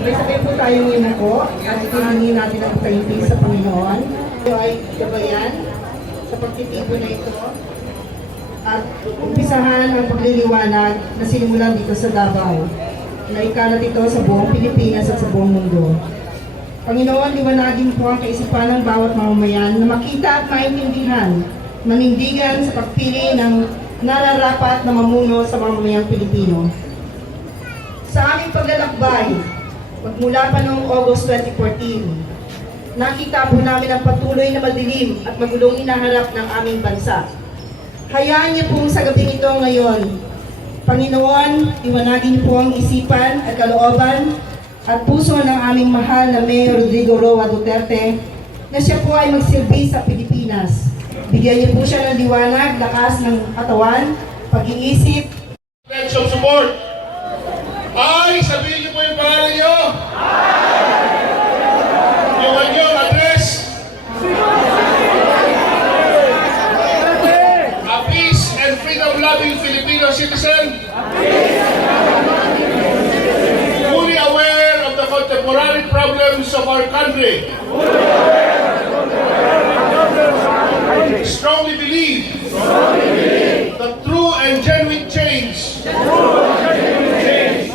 Sabay-sabay po tayong yumuko at hihingin natin ang taimtim sa Panginoon. Ito ay gabayan sa pagtitibo na ito at umpisahan ang pagliliwanag na sinimulan dito sa Davao na ikalat ito sa buong Pilipinas at sa buong mundo. Panginoon, liwanagin po ang kaisipan ng bawat mamamayan na makita at maintindihan, manindigan sa pagpili ng nararapat na mamuno sa mamamayang Pilipino. Sa aming paglalakbay, magmula pa noong August 2014, nakita po namin ang patuloy na madilim at magulong hinaharap ng aming bansa. Hayaan niyo pong sa gabing ito ngayon, Panginoon, iwanagin niyo po ang isipan at kalooban at puso ng aming mahal na Mayor Rodrigo Roa Duterte na siya po ay magsilbi sa Pilipinas. Bigyan niyo po siya ng liwanag, lakas ng katawan, pag-iisip. Pledge of support. Ay, sabihin niyo po yung pangalan niyo. Yung inyong address. A peace and freedom-loving Filipino citizen. Fully aware of the contemporary problems of our country. Strongly believe that true and genuine change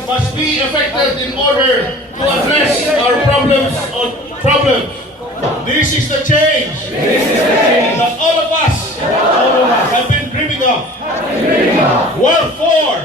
must be effected in order to address our problems. This is the change that all of us have been dreaming of. Wherefore,